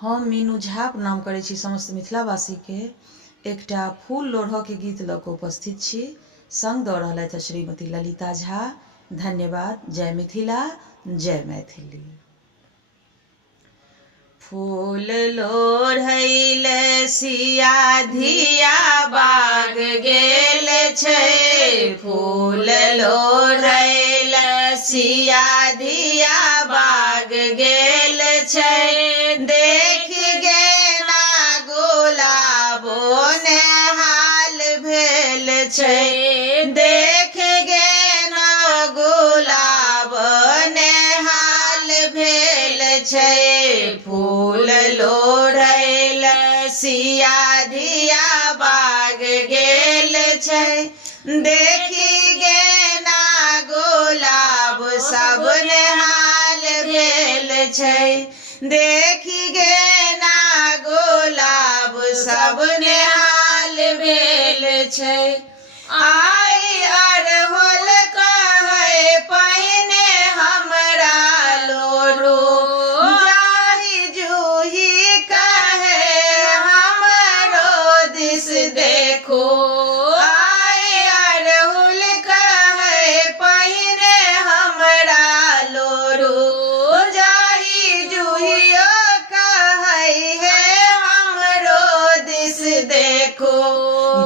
हम मीनू झा प्रणाम करै छी समस्त मिथिलावासी के। एकटा फूल लोढ़ के गीत लऽ कऽ उपस्थित छी। संग दऽ रहलथि श्रीमती ललिता झा। धन्यवाद। जय मिथिला, जय मैथिली। फूल लोढ़ैले सिया धिया बाग गेल छै। फूल लोढ़ैले सिया धिया बाग गेल छै। देख गे ना गुलाबो ने हाल भेल छै। देख गे ना गुलाब ने हाल भेल छै। फूल लोढ़ैले सिया धिया बाग गेल छै। देखी गे ना गुलाब सब ने हाल भेल छै। देखी गे ना गुलाब सब ने हाल भेल छै। आई अरहुल कहै पहिने हमरा लोढ़ो। जाहि जूही कहे हमरो दिस देखो। आई अरहुल कहै पहिने हमरा लोढ़ो। जाहि जूहियो कहै हे हमरो दिस देखो।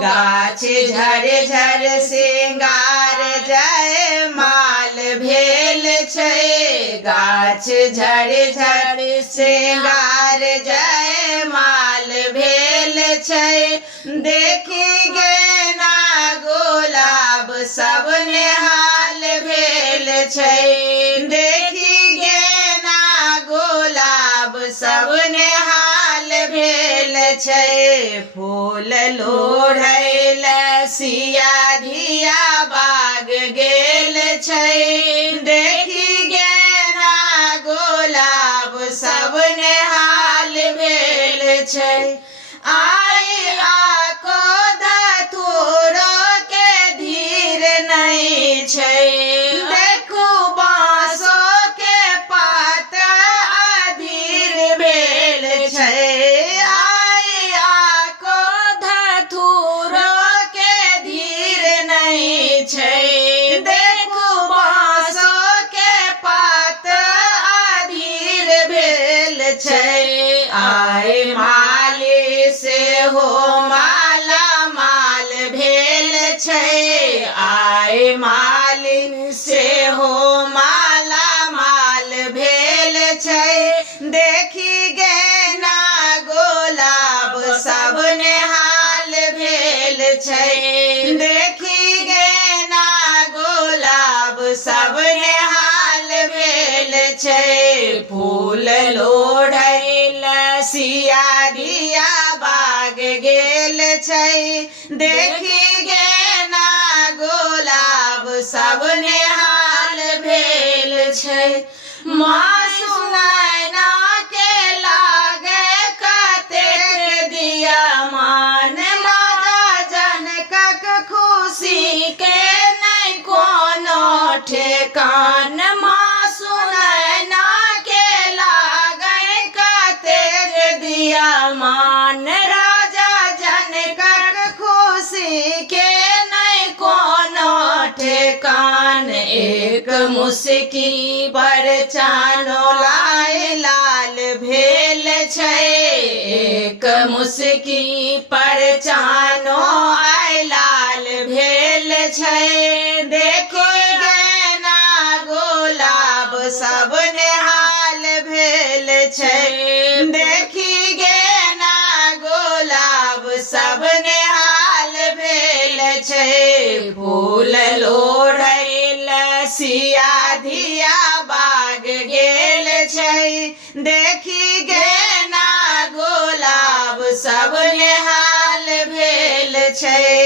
गाछ झर झर सिंगार जय माल भेल छै। गाछ झर झर सिंगार जय माल भेल छै। देखी गे ना गुलाब सब ने हाल भेल छै। देखी गे ना गुलाब सब ने हाल भेल छै। फूल लोढ़ैले सिया धिया बाग गेल छै। देखी गे ना गुलाब सब ने हाल भेल छै। आई आको धतूरो के धीर नहीं छै। देखू बाँसो के पात अधीर भेल छै। आई आको धतूरो के धीर नहीं छै। देखू बाँसो के पात अधीर भेल छै। आई माली से हो माला माल भेल छै। आई माली से हो माला माल भेल छै। देखी गे ना गुलाब सब ने हाल भेल छै। देखी गे ना गुलाब सब ने हाल भेल छै। फूल लोढ़ैले सिया धिया बाग गेल छै। देखी गे ना गुलाब सब ने हाल भेल छै। माँ सुनैना के लागे कतेक दिया मान। माता जनकक खुशी के नहीं कोनो ठेकान। माँ सुनैना के लागे कतेक दिया मान। राजा जनकक खुशी के नहीं कोनो ठेकान। एक मुस्की पर चानो लाए लाल भेल छै। एक मुस्की पर चानो आय लाल भेल छै। देखो गे ना गुलाब सब ने हाल भेल छै। देखी गे ना गुलाब सब ने हाल भेल छै। फूल लोढ़ैले सिया धिया बाग गेल छै। देखी गे ना गुलाब सब ने हाल भेल छै।